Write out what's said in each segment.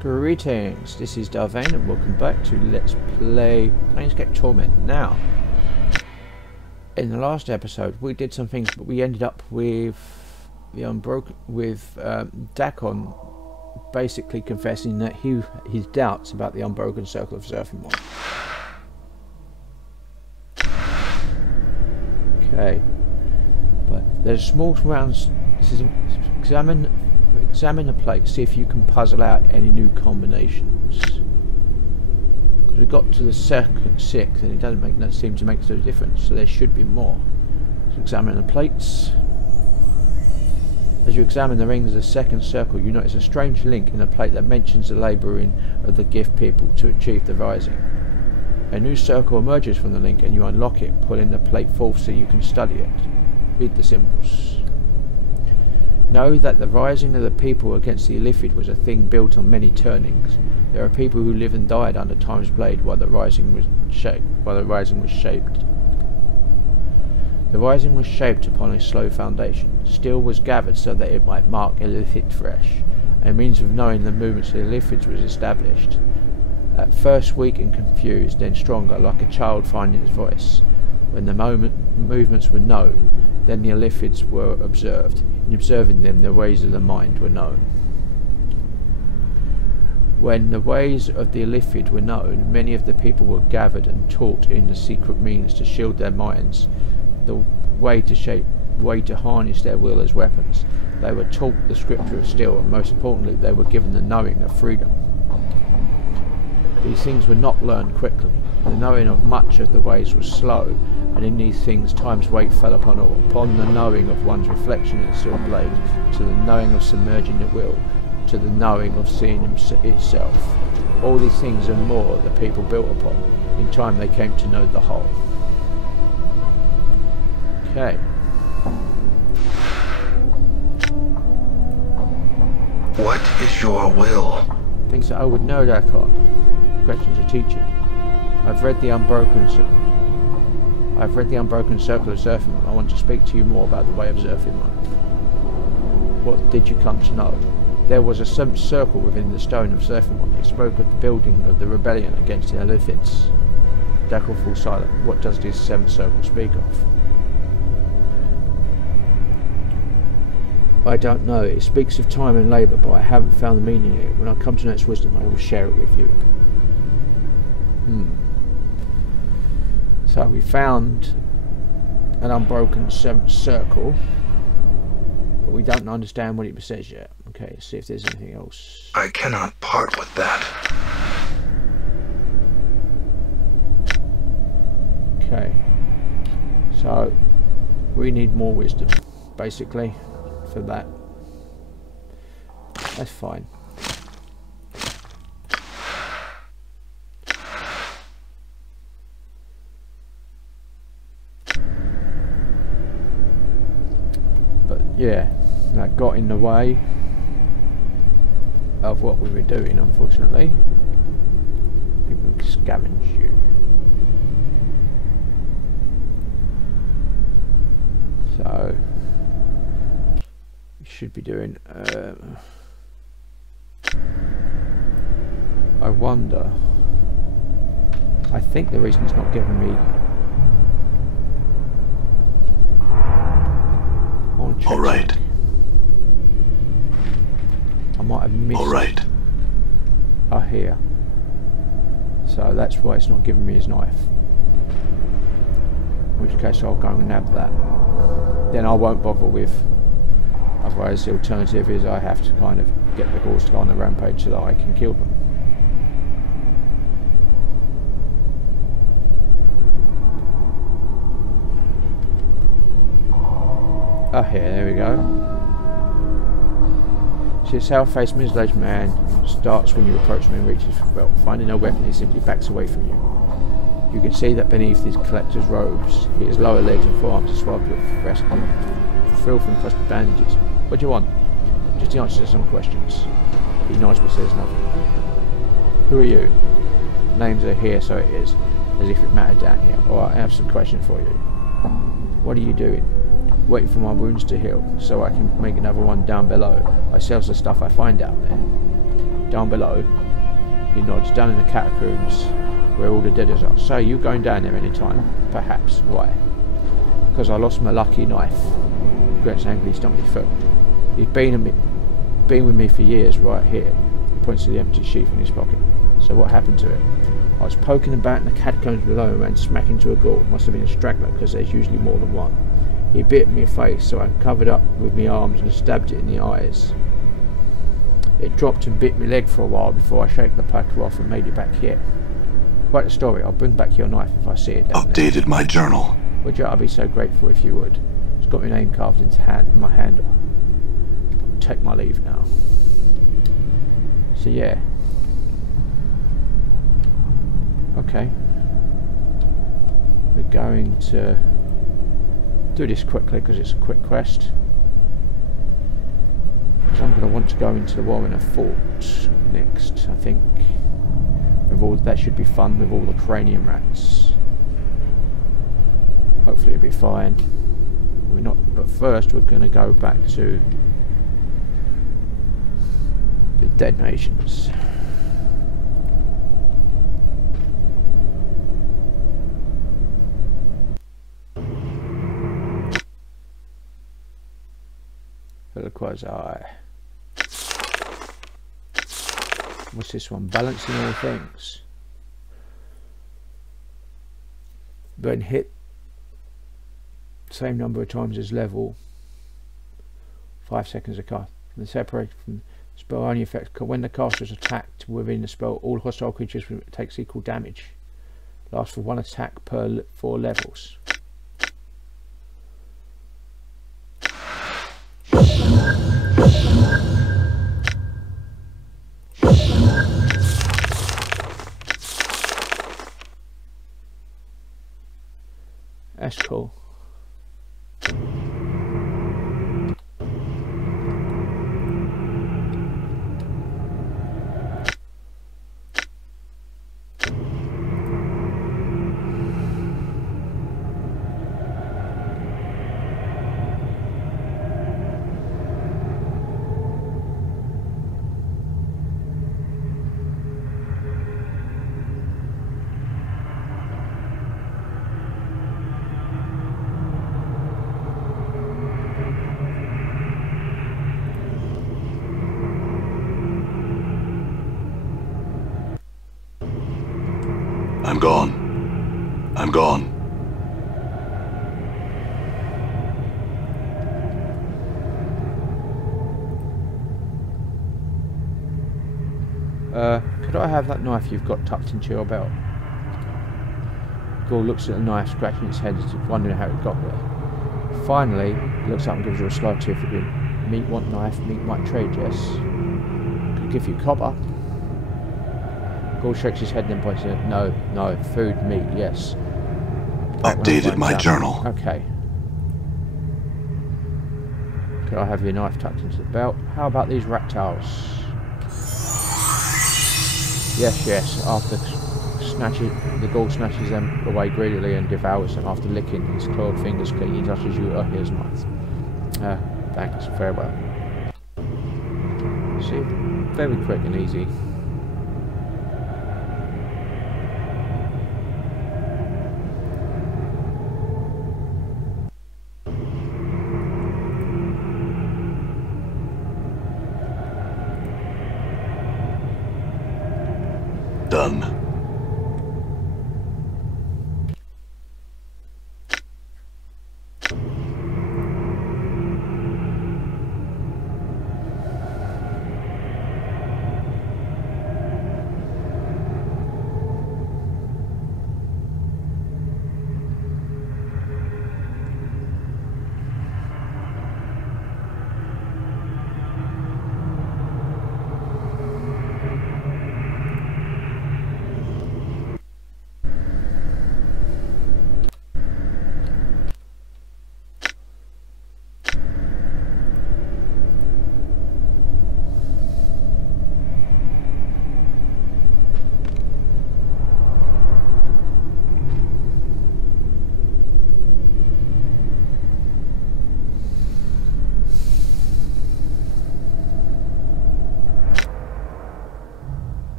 Greetings, this is Vane and welcome back to Let's Play Planescape Torment. Now, in the last episode we did some things, but we ended up with the Dakon basically confessing that his doubts about the unbroken circle of Surfing One. Okay, but there's a small round. This is examine the plate, see if you can puzzle out any new combinations. Because we got to the second sixth and it doesn't seem to make no difference, so there should be more. So examine the plates. As you examine the rings of the second circle, you notice a strange link in the plate that mentions the labouring of the gift people to achieve the rising. A new circle emerges from the link and you unlock it, pulling the plate forth so you can study it. Read the symbols. Know that the rising of the people against the Illithid was a thing built on many turnings. There are people who lived and died under Time's blade while the rising was shaped. The rising was shaped upon a slow foundation. Steel was gathered so that it might mark Illithid fresh. A means of knowing the movements of the Illithids was established. At first weak and confused, then stronger, like a child finding its voice. When the movements were known, then the Illithids were observed. In observing them, the ways of the mind were known. When the ways of the Illithid were known, many of the people were gathered and taught in the secret means to shield their minds, the way to harness their will as weapons. They were taught the scripture of steel, and most importantly, they were given the knowing of freedom. These things were not learned quickly. The knowing of much of the ways was slow, and in these things Time's weight fell upon all, upon the knowing of one's reflection in the silver blade, to the knowing of submerging the will, to the knowing of seeing itself. All these things and more the people built upon. In time they came to know the whole. Okay. What is your will? Things that I would know, Dakon. Questions of teaching. I've read the unbroken circle of Surfing One. I want to speak to you more about the way of Surfing One. What did you come to know? There was a seventh circle within the stone of Surfing One. It spoke of the building of the rebellion against the Illithids. Dakon falls silent. What does this seventh circle speak of? I don't know. It speaks of time and labour, but I haven't found the meaning in it. When I come to know its wisdom, I will share it with you. So we found an unbroken seventh circle, but we don't understand what it says yet. Okay, let's see if there's anything else. I cannot part with that. Okay, so we need more wisdom, basically, for that. That's fine. Yeah, that got in the way of what we were doing, unfortunately. People scavenge you. So, we should be doing... I wonder... I think the reason it's not giving me... All right. I might have missed. All right. Oh, here. So that's why it's not giving me his knife. In which case I'll go and nab that. Then I won't bother with. Otherwise, the alternative is I have to kind of get the Gauls to go on a rampage so that I can kill them. Oh, here, there we go. See, a south-faced middle-aged man starts when you approach him and reaches for the belt. Finding no weapon, he simply backs away from you. You can see that beneath his collector's robes, his lower legs and forearms are swathed with filth-encrusted bandages. What do you want? Just the answer to some questions. He nods but says nothing. Who are you? Names are here, so it is, as if it mattered down here. Alright, I have some questions for you. What are you doing? Waiting for my wounds to heal, so I can make another one down below. I sell the stuff I find out there. down below. He nods. Down in the catacombs, where all the deaders are. So you going down there any time? Perhaps. Why? Because I lost my lucky knife. Grants angrily stomped his foot. He's been with me for years, right here. He points to the empty sheath in his pocket. So what happened to it? I was poking about in the catacombs below and ran smack into a ghoul. Must have been a straggler, because there's usually more than one. He bit me in the face, so I covered up with my arms and stabbed it in the eyes. It dropped and bit my leg for a while before I shaked the pucker off and made it back here. Quite a story. I'll bring back your knife if I see it down there. Updated my journal. Would you? I'd be so grateful if you would. It's got my name carved into my hand. I'll take my leave now. So yeah. Okay. We're going to do this quickly because it's a quick quest. Because I'm going to want to go into the Warrior Fort next, I think. With all that should be fun with all the cranium rats. Hopefully it'll be fine. We're not, but first we're going to go back to the Dead Nations. Quasi. What's this one? Balancing all things. Then hit same number of times as level. 5 seconds a cast. And separate from spell only effect. When the caster is attacked within the spell, all hostile creatures takes equal damage. Lasts for 1 attack per 4 levels. That's cool. I'm gone. I'm gone. Could I have that knife you've got tucked into your belt? Ghoul looks at the knife, scratching its head as if wondering how it got there. Finally, he looks up and gives her a sly tearful grin. Meat want knife, meat might trade, yes. Could give you copper. Ghoul shakes his head and then points at it. No, no, food, meat, yes. Updated my journal. Okay. Could I have your knife tucked into the belt? How about these reptiles? Yes, yes. After the ghoul snatches them away greedily and devours them. After licking his clawed fingers clean, he touches you. Oh, here's mine. Thanks. Farewell. See, very quick and easy. Done.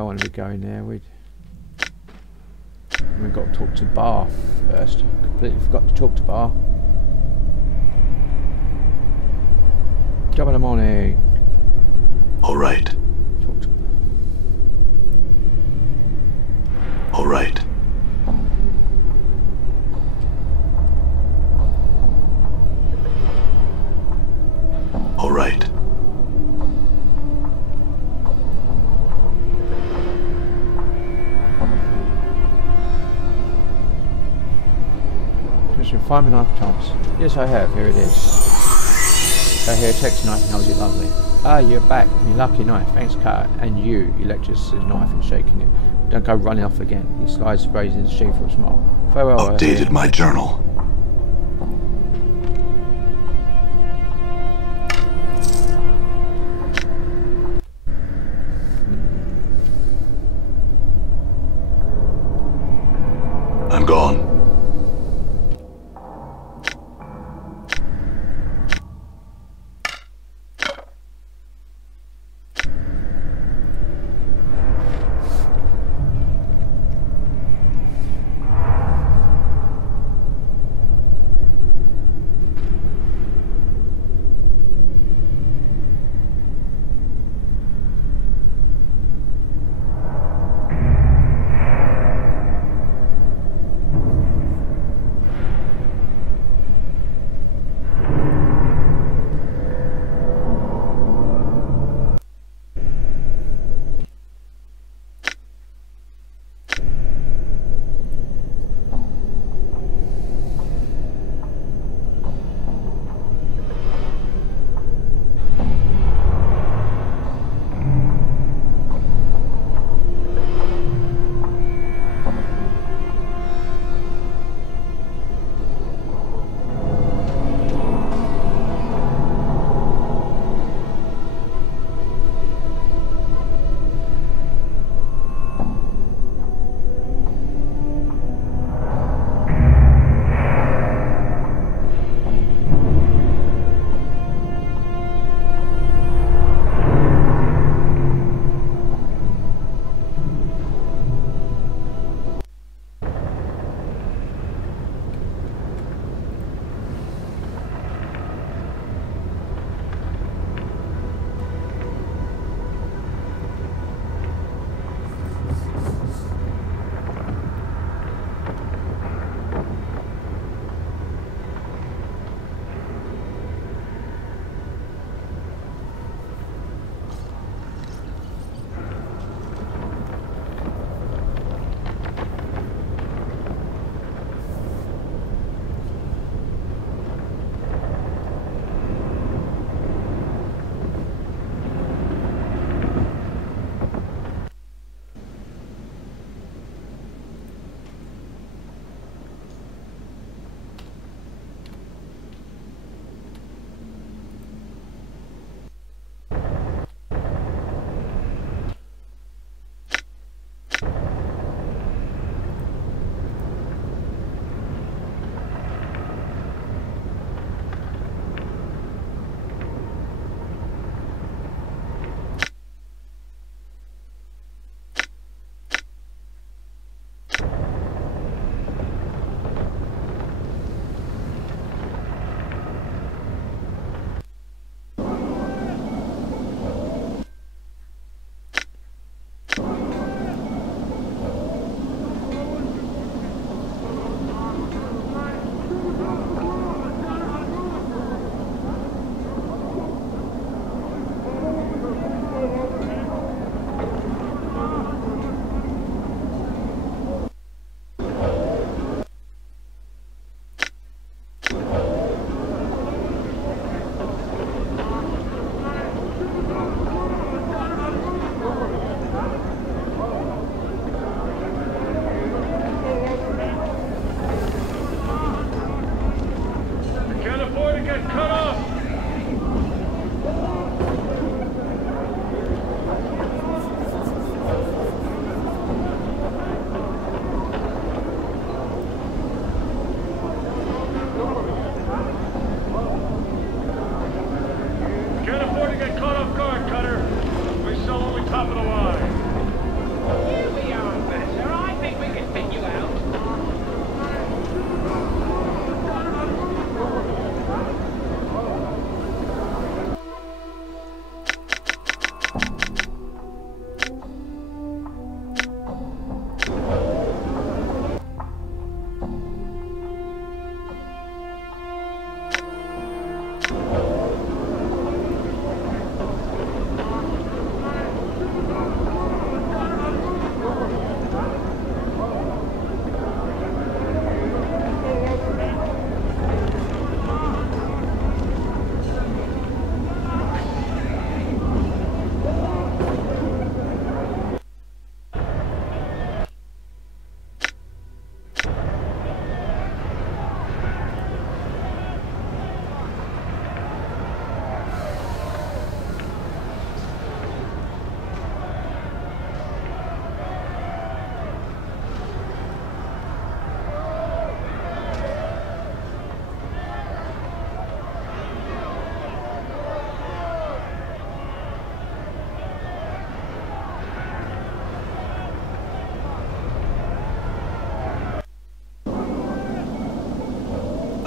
don't want to be going there. We've got to talk to Bar first. Completely forgot to talk to Bar. Job in the morning. All right. Talk to All right. All right. Find me knife chance. Yes, I have. Here it is. So here, take the knife and holds it lovely. Ah, you're back. Your lucky knife. Thanks, Cutter. And you lectures the knife and shaking it. Don't go running off again. He slides sprays in the sheath for a smile. Farewell. Updated my journal. I'm gone.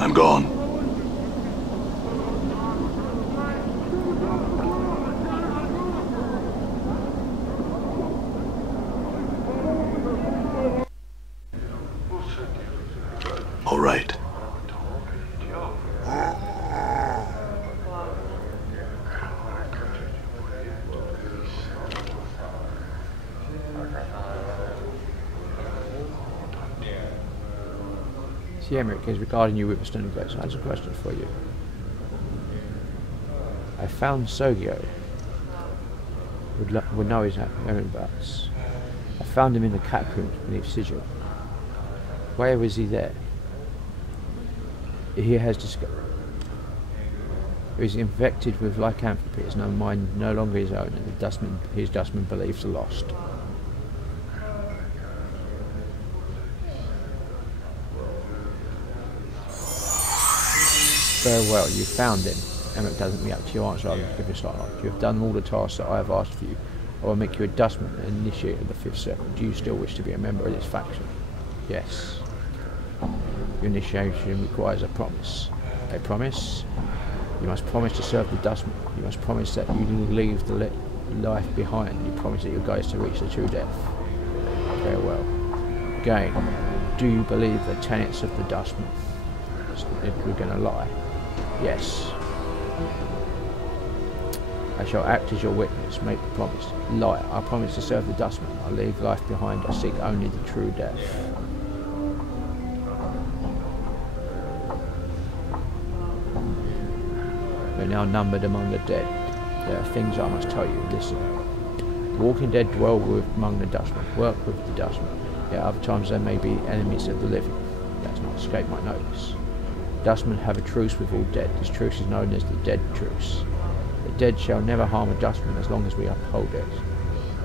I'm gone. All right. See, Emmerich is regarding you with a stunning glance. I have a question for you. I found Sogio. Would know his whereabouts. I found him in the catacombs beneath Sigil. Where was he there? He has discovered. He is infected with lycanthropy. His mind no longer his own, and his dustman beliefs are lost. Very well, you found him. Emmerich doesn't react to your answer. I will give you a slight nod. You have done all the tasks that I have asked for you. I will make you a dustman and initiate of the fifth circle. Do you still wish to be a member of this faction? Yes. Your initiation requires a promise. A promise? You must promise to serve the dustman. You must promise that you will leave the life behind. You promise that your goal is to reach the true death. Very well. Again, do you believe the tenets of the dustman? We're going to lie. Yes. I shall act as your witness. Make the promise. Lie. I promise to serve the dustman. I leave life behind. I seek only the true death. We're now numbered among the dead. There are things I must tell you. Listen. The walking dead dwell among the dustmen. Work with the dustmen. Yet other times they may be enemies of the living. That's not escape my notice. Dustmen have a truce with all dead. This truce is known as the dead truce. The dead shall never harm a dustman as long as we uphold it.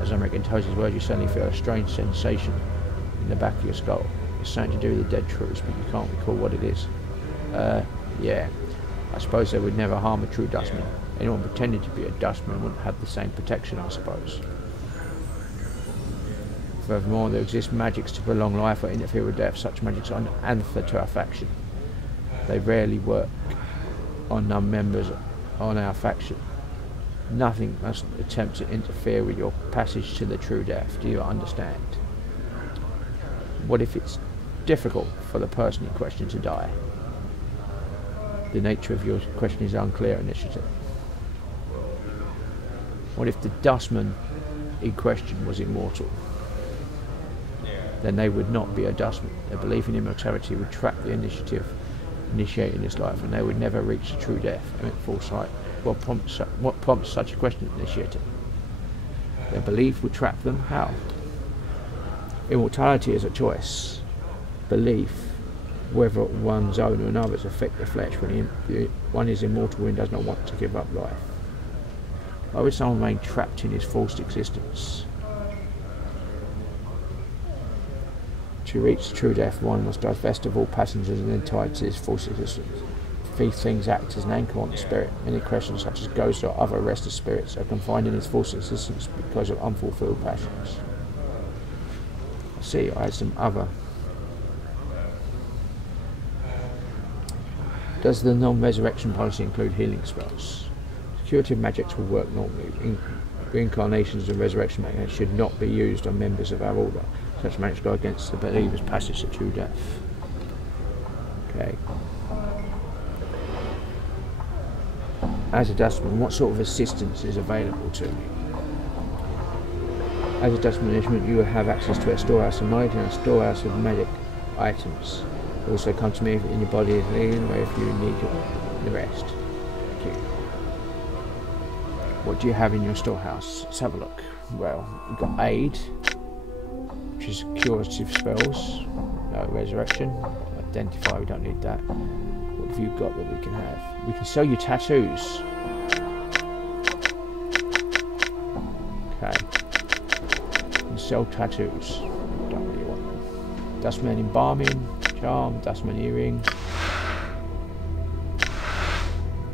As Emmerich intones his words, you suddenly feel a strange sensation in the back of your skull. It's something to do with the dead truce, but you can't recall what it is. Yeah. I suppose they would never harm a true dustman. Anyone pretending to be a dustman wouldn't have the same protection, I suppose. Furthermore, there exist magics to prolong life or interfere with death. Such magics are an anthem to our faction. They rarely work on non-members on our faction. Nothing must attempt to interfere with your passage to the true death. Do you understand? What if it's difficult for the person in question to die? The nature of your question is unclear, Initiative. What if the dustman in question was immortal? Then they would not be a dustman. Their belief in immortality would trap the initiative initiating this life, and they would never reach the true death. I mean, foresight. What prompts such a question, Initiator? Their belief would trap them? How? Immortality is a choice. Belief, whether one's own or another's, affect the flesh. When one is immortal and does not want to give up life. Why would someone remain trapped in his forced existence? To reach true death, one must divest of all passengers and then tied to his false existence. These things act as an anchor on the spirit. Many questions, such as ghosts or other restless spirits, are confined in his false existence because of unfulfilled passions. I see, I had some other. Does the non-resurrection policy include healing spells? Curative magics will work normally. Reincarnations and resurrection magics should not be used on members of our order. Such magics go against the believer's passage to true death. Okay. As a dustman, what sort of assistance is available to me? As a dustman instrument, you will have access to a storehouse of knowledge and a storehouse of magic items. Also come to me if in your body is lean, or if you need the rest. Thank you. What do you have in your storehouse? Let's have a look. Well, we've got aid, which is curative spells. No, resurrection. Identify, we don't need that. What have you got that we can have? We can sell you tattoos. Okay. We can sell tattoos. Don't really want them. Dustman embalming, charm, dustman earring,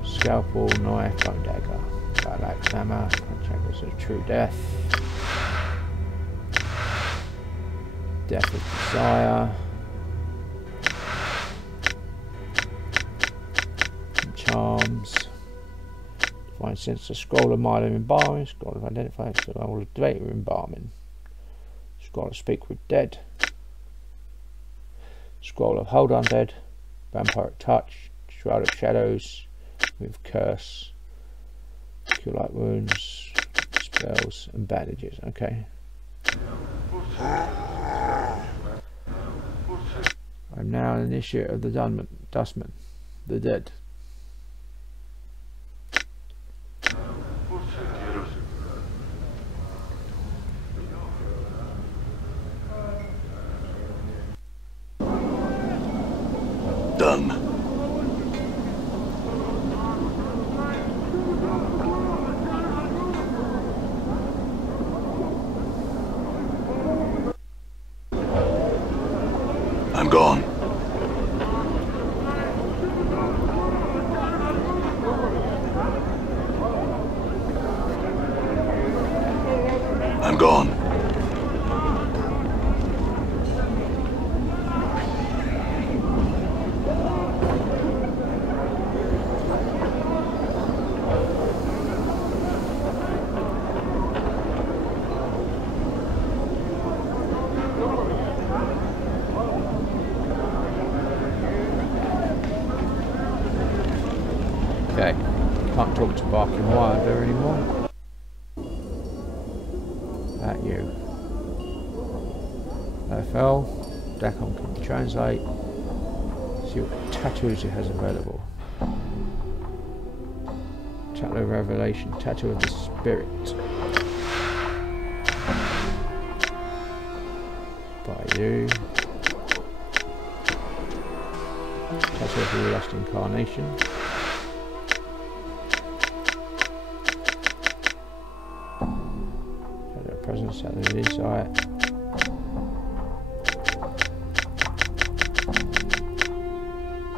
scalpel, knife, bone dagger, battle-axe, hammer, checkers of true death, death of desire, Find sense a scroll of minor embalming, scroll of identify, scroll of data embalming, scroll of speak with dead, scroll of hold undead, vampiric touch, shroud of shadows with curse, cure light wounds, spells and bandages. Okay. I'm now an initiate of the Dustman, the dead. Done. I'm gone. I'm gone. Okay, can't talk to Barking Wilder anymore. That you. FL, Dakon can translate. See what tattoos he has available. Tattoo of Revelation, Tattoo of the Spirit. By you. Tattoo of the Last Incarnation. Presence, Tattoo of Insight.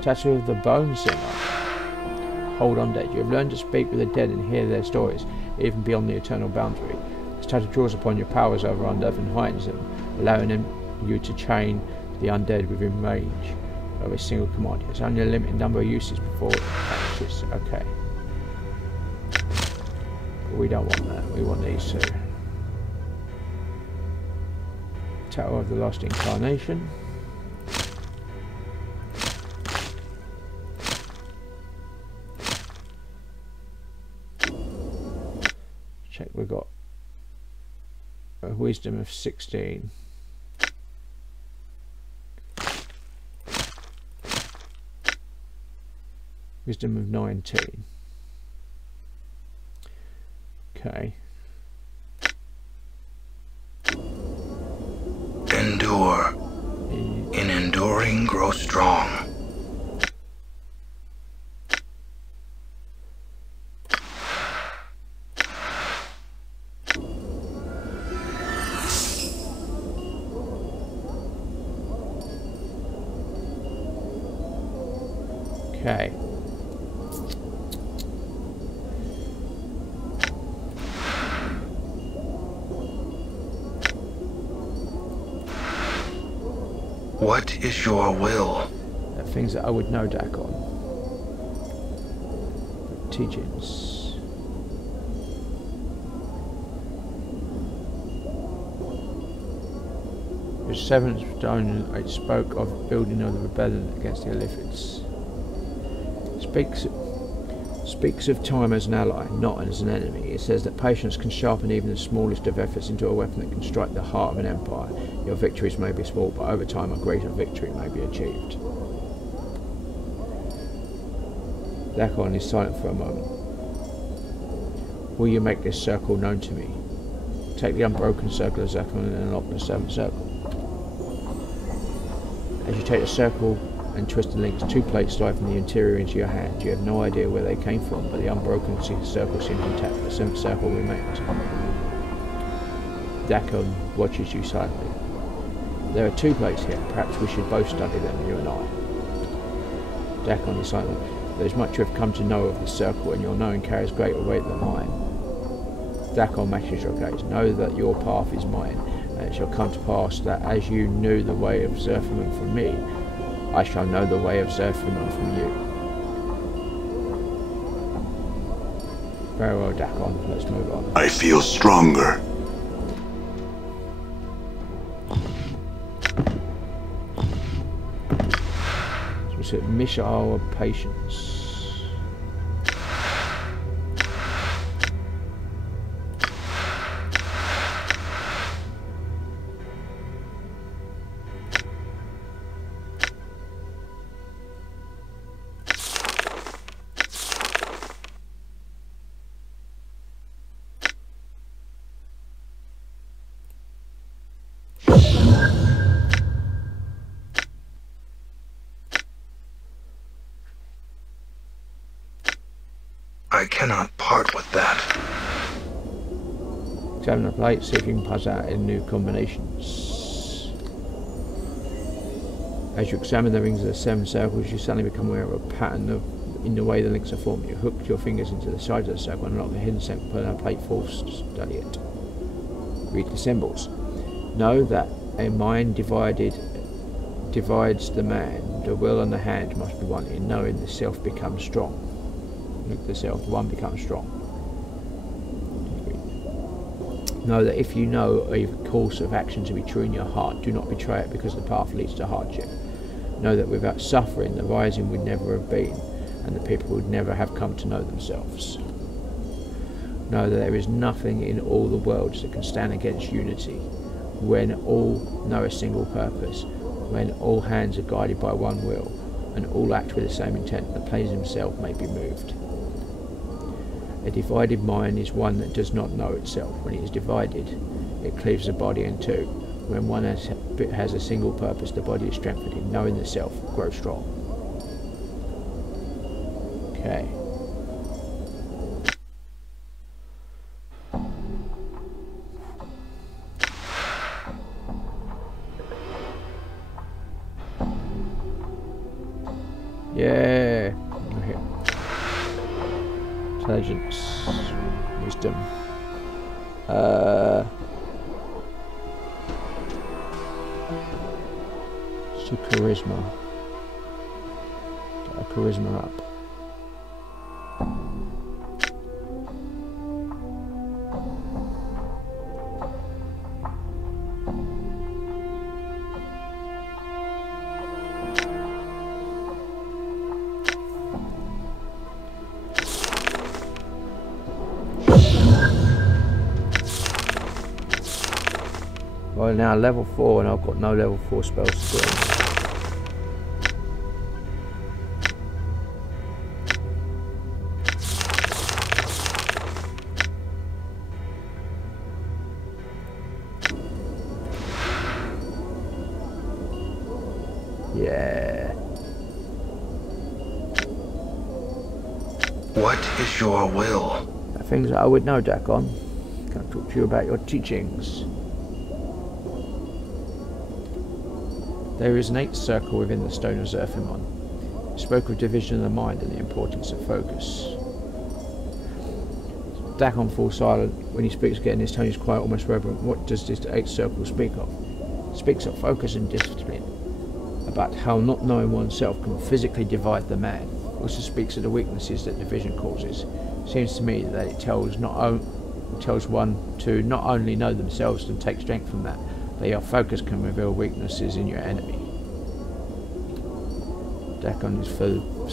Tattoo of the Bone Singer. Hold on, dead. You have learned to speak with the dead and hear their stories, even beyond the eternal boundary. This tattoo draws upon your powers over undead and heightens them, allowing you to chain the undead within range of a single command. It's only a limited number of uses before it attaches. Okay. But we don't want that. We want these two. Tattoo of the Lost Incarnation. Check, we've got a wisdom of 16. Wisdom of 19. Okay. Endure. In enduring, grow strong. Okay. What is your will? There are things that I would know Dakon. Teachings. The seventh stone it spoke of building of the rebellion against the Illithids. Speaks of time as an ally, not as an enemy. It says that patience can sharpen even the smallest of efforts into a weapon that can strike the heart of an empire. Your victories may be small, but over time a greater victory may be achieved. Dakon is silent for a moment. Will you make this circle known to me? Take the unbroken circle of Dakon and unlock the seventh circle. As you take the circle and twist the links, two plates slide from the interior into your hand. You have no idea where they came from, but the unbroken circle seems intact. The seventh circle remains. Dakon watches you silently. There are two plates here. Perhaps we should both study them, you and I. Dakon is silent. There is much you have come to know of the circle, and your knowing carries greater weight than mine. Dakon matches your gaze. Know that your path is mine, and it shall come to pass that as you knew the way of Zerfman from me, I shall know the way of Zerfman from you. Very well, Dakon. Let's move on. I feel stronger. So it's a missile of patience. I cannot part with that. Examine the plate, see if you can puzzle out any new combinations. As you examine the rings of the 7 circles, you suddenly become aware of a pattern in the way the links are formed. You hook your fingers into the sides of the circle and unlock the hidden circle, put on a plate, force to study it. Read the symbols. Know that a mind divides the man. The will and the hand must be one. In knowing the self becomes strong. Look at the self, the one becomes strong. Know that if you know a course of action to be true in your heart, do not betray it because the path leads to hardship. Know that without suffering, the rising would never have been, and the people would never have come to know themselves. Know that there is nothing in all the worlds that can stand against unity, when all know a single purpose, when all hands are guided by one will, and all act with the same intent, the planes himself may be moved. A divided mind is one that does not know itself. When it is divided, it cleaves the body in two. When one has a single purpose, the body is strengthened. In knowing the self, grow strong. Okay. Yeah. Okay. Intelligence, wisdom, so charisma, charisma up. Well, now level 4 and I've got no level 4 spells to do. Yeah. What is your will? Things that I would know, Dakon. Can I talk to you about your teachings? There is an 8th circle within the Stone of Zerfimon. He spoke of division of the mind and the importance of focus. Dakon falls silent. When he speaks again, his tone is quiet, almost reverent. What does this 8th circle speak of? It speaks of focus and discipline, about how not knowing oneself can physically divide the man. It also speaks of the weaknesses that division causes. It seems to me that it tells one to not only know themselves and take strength from that, but your focus can reveal weaknesses in your enemy. Dakon is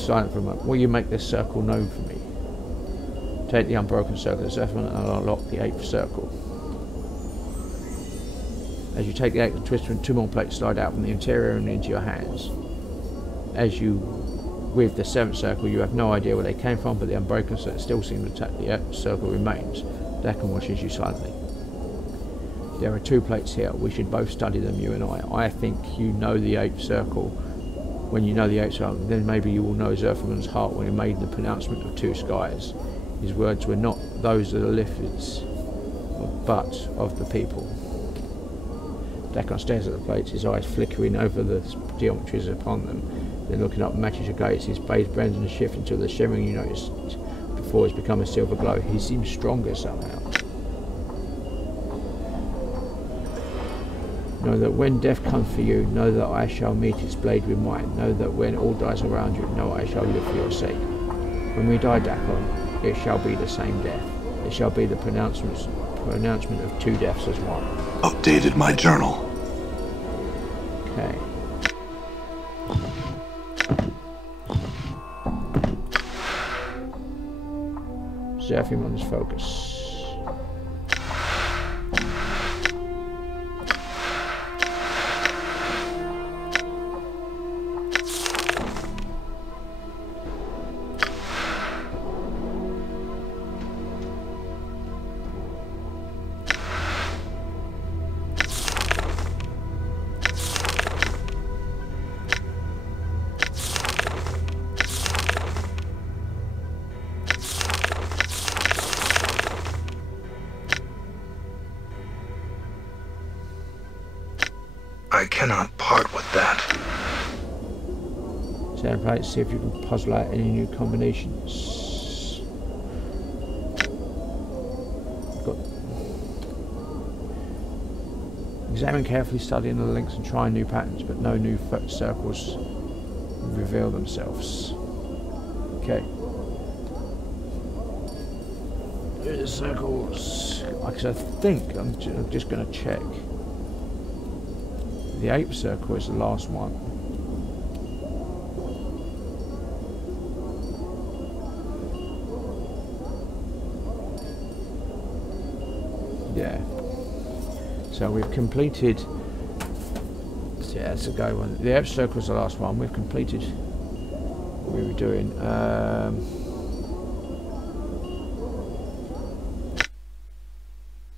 silent for a moment. Will you make this circle known for me? Take the unbroken circle of Zerfimon and unlock the 8th circle. As you take the 8th twist and 2 more plates slide out from the interior and into your hands. With the 7th circle, you have no idea where they came from, but the unbroken circle still seems to attack. The 8th circle remains. Dakon watches you silently. There are 2 plates here. We should both study them, you and I. I think you know the 8th circle. When you know the 8th circle, then maybe you will know Zerfimon's heart when he made the pronouncement of 2 skies. His words were not those of the Lithids, but of the people. Dakon stares at the plates, his eyes flickering over the geometries upon them. Then looking up, matches your gaze. His base bends and shifts until the shimmering you noticed before has become a silver glow. He seems stronger somehow. Know that when death comes for you, know that I shall meet its blade with mine. Know that when all dies around you, know I shall live for your sake. When we die, Dakon, it shall be the same death. It shall be the pronouncement of 2 deaths as one. Updated my journal. Okay. Zephymon's focus. I cannot part with that. Sound plate, see if you can puzzle out any new combinations. Got. Examine carefully, studying the links and trying new patterns, but no new circles reveal themselves. Okay. Here are the circles. Because I think I'm just going to check. The 8th circle is the last one. Yeah. So we've completed. Yeah, that's a go one. The 8th circle is the last one. We've completed what we were doing.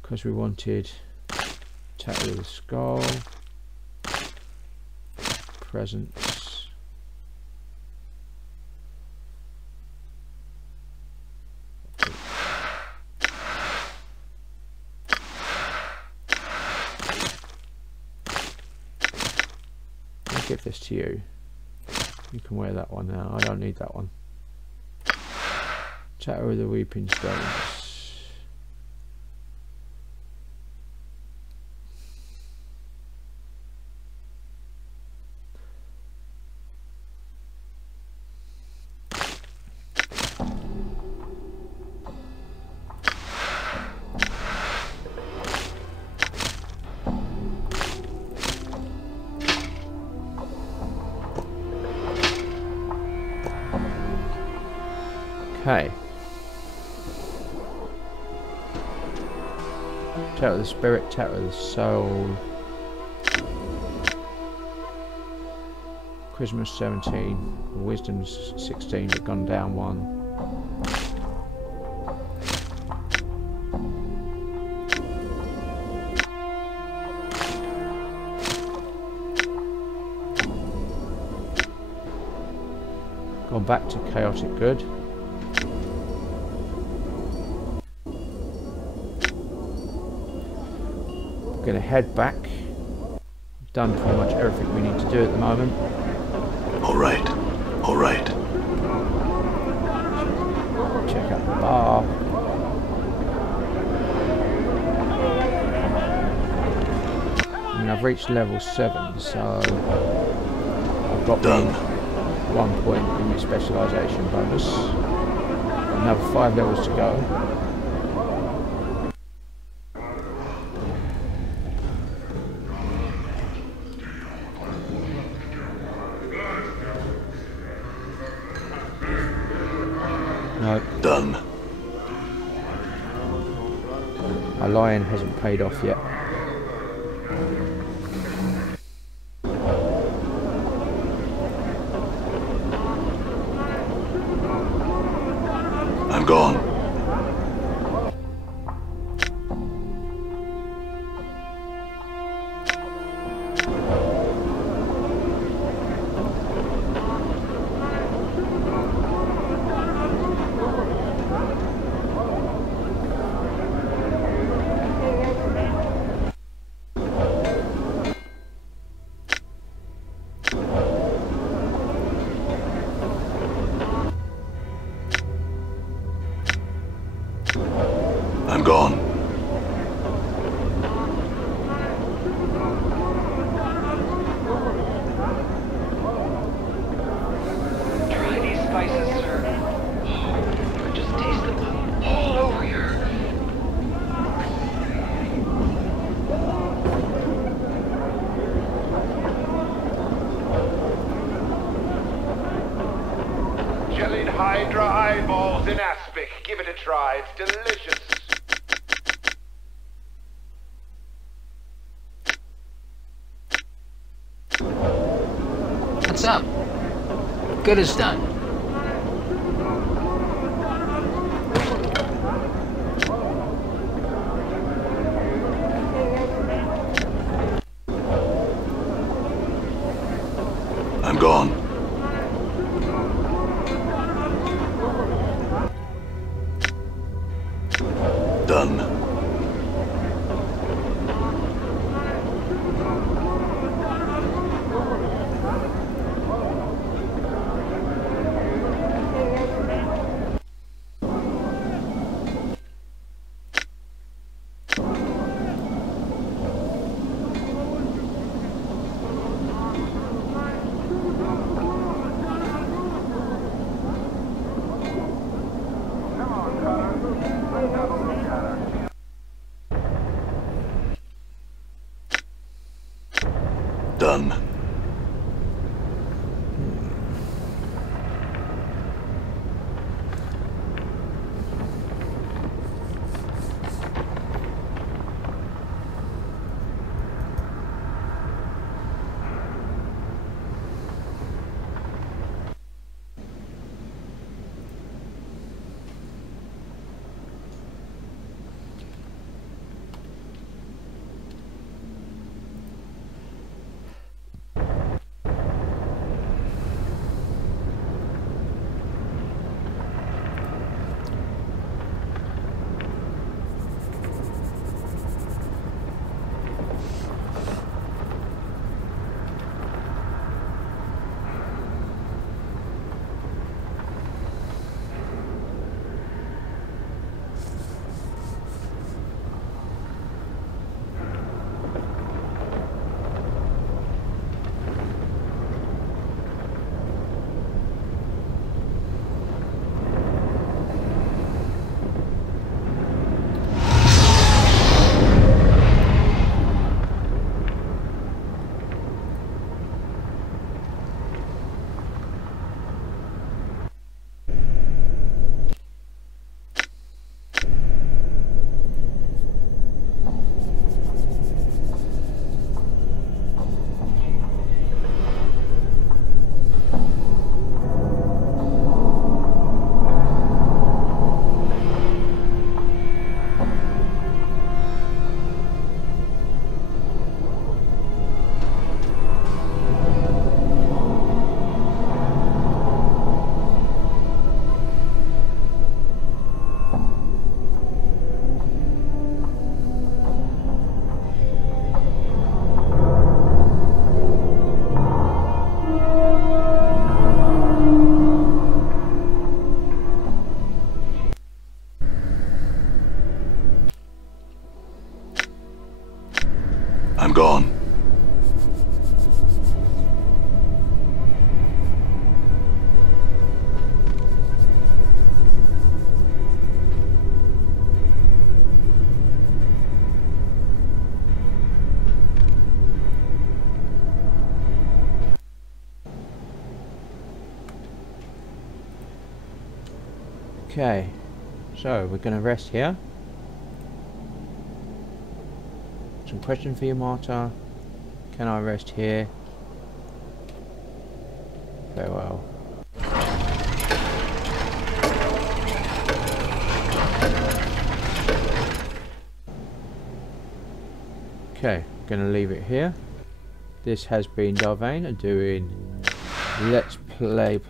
Because we wanted Tattoo of the Skull. Presence. I'll give this to you. You can wear that one now. I don't need that one. Tattoo of the Weeping Stones. Okay. Tattoo of the Spirit, Tattoo of the Soul. Charisma 17, Wisdom's 16, but gone down 1. Gone back to Chaotic Good. Going to head back. Done pretty much everything we need to do at the moment. All right. All right. Check out the bar. I mean, I've reached level 7, so I've got Done. 1 point in my specialisation bonus. Got another 5 levels to go. No. Done. Our lion hasn't paid off yet. I'm gone. Hydra eyeballs in aspic. Give it a try. It's delicious. What's up? Good as done. I'm gone. Done. Done. I'm gone. Okay, so we're going to rest here. Some question for you, Morte. Can I rest here? Very well. Okay, going to leave it here. This has been Vane doing Let's Play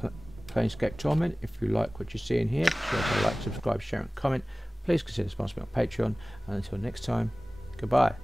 Planescape Torment. If you like what you're seeing here, be sure to like, subscribe, share and comment. Please consider sponsoring me on Patreon. And until next time, goodbye.